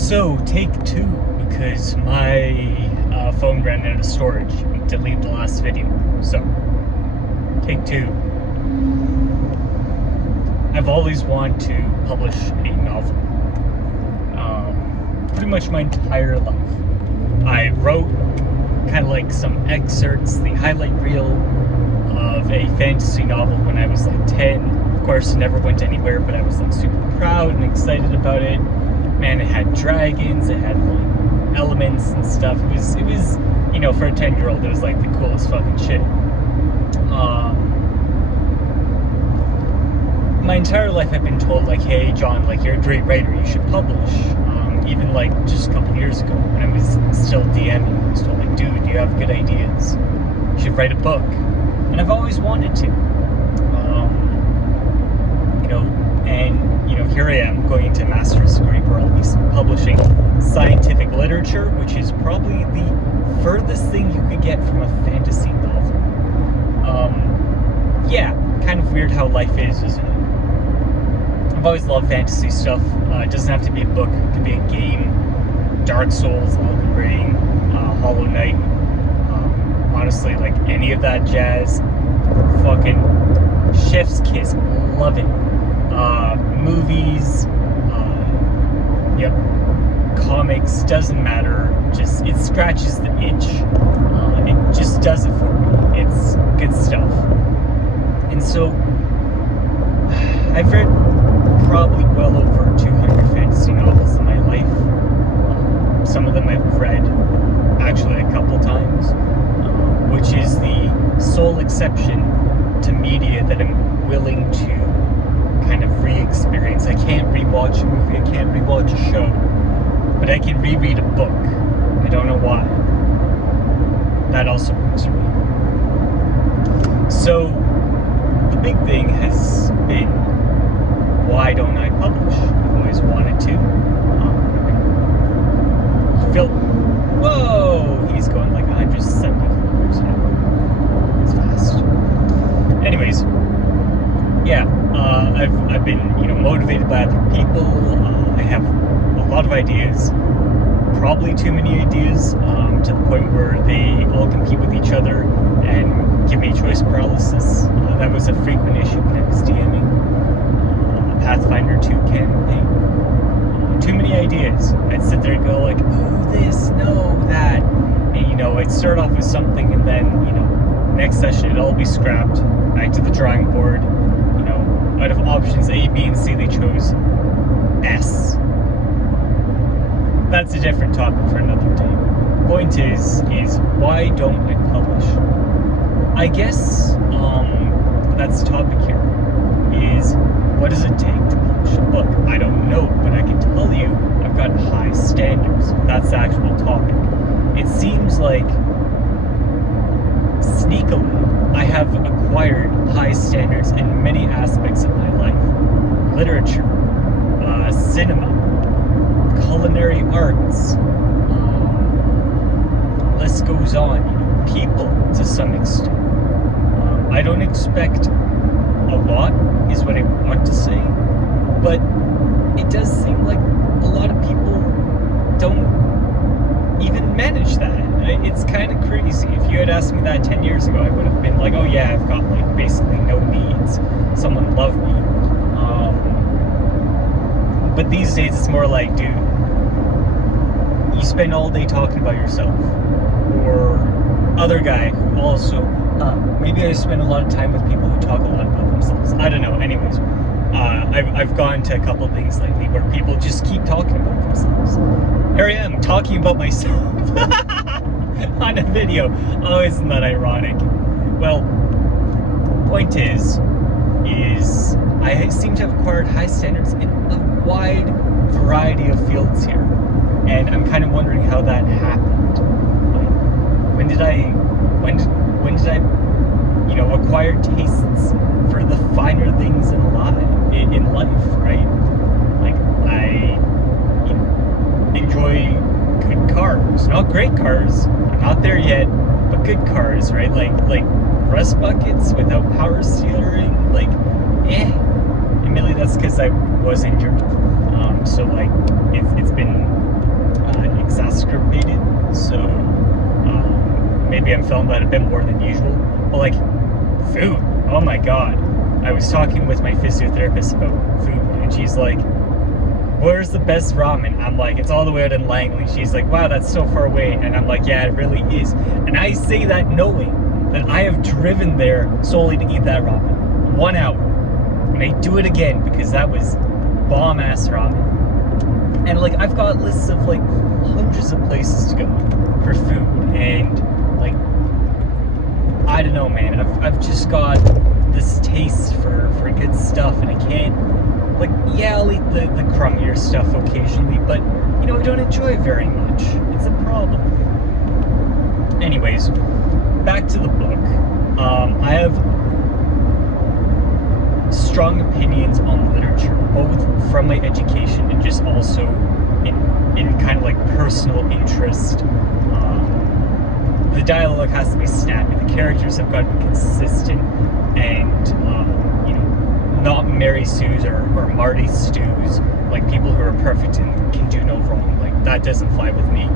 So, take two, because my phone ran out of storage. Delete the last video. So, take two. I've always wanted to publish a novel. Pretty much my entire life. I wrote kind of like some excerpts, the highlight reel of a fantasy novel when I was like 10. Of course, it never went anywhere, but I was like super proud and excited about it. Man, it had dragons, it had like elements and stuff. It was, you know, for a 10-year-old, it was like the coolest fucking shit. My entire life I've been told like, hey John, like you're a great writer, you should publish. Even like just a couple years ago when I was still DMing, I was told like, dude, you have good ideas. You should write a book. And I've always wanted to. Here I am going into a master's degree where I'll be publishing scientific literature, which is probably the furthest thing you could get from a fantasy novel. Yeah, kind of weird how life is, isn't it? I've always loved fantasy stuff. It doesn't have to be a book, it could be a game. Dark Souls, Elden Ring, Hollow Knight. Honestly, like any of that jazz. Fucking chef's kiss, love it. Movies, comics, doesn't matter, just it scratches the itch. It just does it for me. It's good stuff. And so I've read probably well over 200 fantasy novels in my life. Some of them I've read actually a couple times, which is the sole exception to media that I'm willing to kind of re-experience. I can't rewatch a movie, I can't rewatch a show, but I can reread a book. I don't know why. That also works for me. So the big thing has been, why don't I publish? I've always wanted to. Whoa! He's going like 170 kilometers an hour. It's fast. Anyways, yeah, I've been, motivated by other people. I have a lot of ideas, probably too many ideas, to the point where they all compete with each other and give me choice paralysis. That was a frequent issue when I was DMing. Pathfinder 2 campaign. Too many ideas. I'd sit there and go like, ooh, this, no, that. And, I'd start off with something and then, next session it'd all be scrapped, back to the drawing board. Out of options A, B, and C, they chose S. That's a different topic for another day. Point is why don't I publish? I guess that's the topic here. Is what does it take to publish a book? I don't know, but I can tell you I've got high standards. That's the actual topic. It seems like sneakily I have acquired high standards in many aspects of my life. Literature, cinema, culinary arts, list goes on, people to some extent. I don't expect a lot, is what I want to say, but it does seem like a lot of people don't even manage that. It's kind of crazy. If you had asked me that 10 years ago, I would have been like, oh yeah, I've got like basically no needs. Someone loved me. But these days it's more like, dude, you spend all day talking about yourself. Or other guy who also, maybe I spend a lot of time with people who talk a lot about themselves. I don't know. Anyways, I've gone to a couple of things lately where people just keep talking about themselves. Here I am talking about myself on a video. Oh, isn't that ironic? Well, point is I seem to have acquired high standards in a wide variety of fields here, and I'm kind of wondering how that happened. Like, when did I acquire tastes for the finer things in life, right? Like I enjoy good cars, not great cars. I'm not there yet, but good cars, right? Like rust buckets without power steering, like And mainly that's because I was injured. So like it's been exacerbated, so maybe I'm feeling that a bit more than usual. But like, food, oh my god. I was talking with my physiotherapist about food, and she's like, where's the best ramen? I'm like, it's all the way out in Langley. She's like, wow, that's so far away. And I'm like, yeah, it really is. And I say that knowing that I have driven there solely to eat that ramen. 1 hour. And I do it again because that was bomb-ass ramen. And like, I've got lists of like hundreds of places to go for food. And like, I don't know, man. I've just got this taste for good stuff, and I can't, like, yeah, I'll eat the crummier stuff occasionally, but, you know, I don't enjoy it very much. It's a problem. Anyways, back to the book. I have strong opinions on literature, both from my education and just also in kind of like personal interest. The dialogue has to be snappy. The characters have got to be consistent, and you know, not Mary Sue's or Marty Stu's, like people who are perfect and can do no wrong. Like, that doesn't fly with me.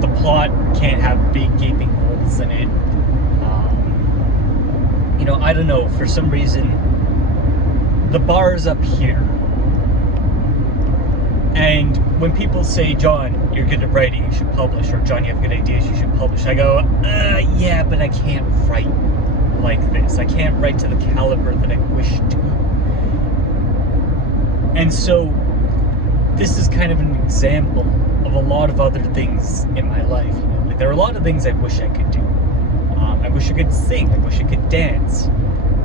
The plot can't have big gaping holes in it. You know, I don't know, for some reason the bar is up here. And when people say, John, you're good at writing, you should publish, or John, you have good ideas, you should publish, I go, yeah, but I can't write like this. I can't write to the caliber that I wish to. And so this is kind of an example of a lot of other things in my life. You know, like, there are a lot of things I wish I could do. I wish I could sing, I wish I could dance,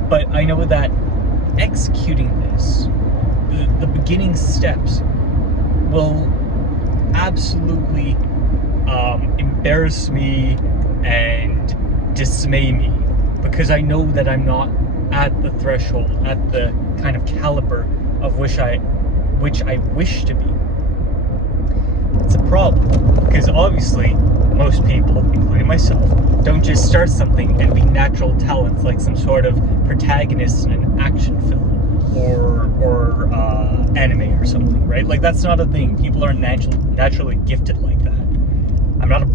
but I know that executing this, the beginning steps, will absolutely embarrass me and dismay me, because I know that I'm not at the threshold, at the kind of caliber of which I wish to be. It's a problem, because obviously most people, including myself, don't just start something and be natural talents like some sort of protagonist in an action film or anime or something, right? Like, that's not a thing. People aren't naturally gifted like that. I'm not a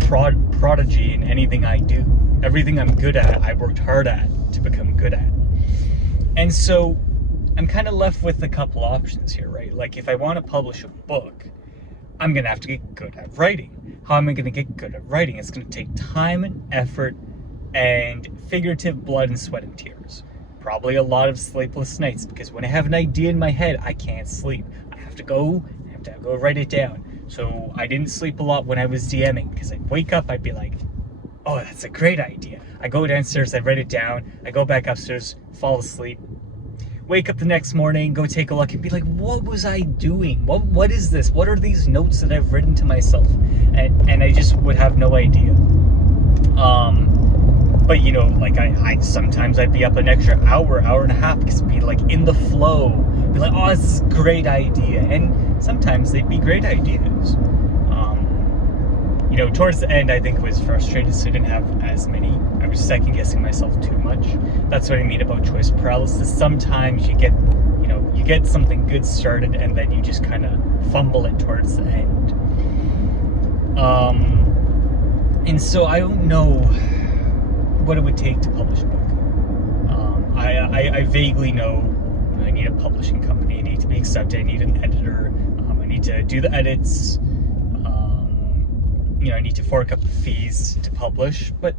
prodigy in anything I do. Everything I'm good at, I worked hard at to become good at. And so I'm kind of left with a couple options here, right? Like, if I want to publish a book, I'm going to have to get good at writing. How am I going to get good at writing? It's going to take time and effort and figurative blood and sweat and tears. Probably a lot of sleepless nights, because when I have an idea in my head, I can't sleep. I have to go write it down. So I didn't sleep a lot when I was DMing, because I'd wake up, I'd be like, oh, that's a great idea. I go downstairs, I write it down, I go back upstairs, fall asleep. Wake up the next morning, go take a look, and be like, what was I doing? What is this? What are these notes that I've written to myself? And I just would have no idea. But you know, like, I sometimes I'd be up an extra hour and a half, because it'd be like in the flow, be like, oh, this is a great idea. And sometimes they'd be great ideas. You know, towards the end, I think I was frustrated, so I didn't have as many. I was second guessing myself too much. That's what I mean about choice paralysis. Sometimes you get something good started, and then you just kind of fumble it towards the end. And so I don't know what it would take to publish a book. I vaguely know I need a publishing company, I need to be accepted, I need an editor, I need to do the edits, you know, I need to fork up the fees to publish, but,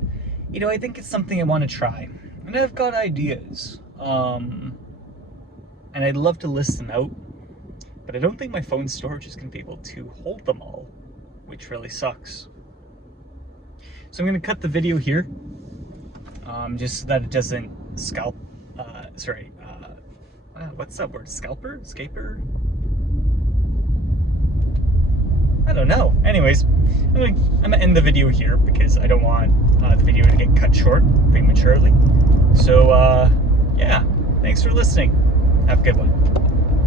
you know, I think it's something I want to try, and I've got ideas, and I'd love to list them out, but I don't think my phone storage is going to be able to hold them all, which really sucks. So I'm going to cut the video here, just so that it doesn't what's that word? Scaper? I don't know. Anyways, I'm gonna end the video here, because I don't want the video to get cut short prematurely. So, yeah, thanks for listening. Have a good one.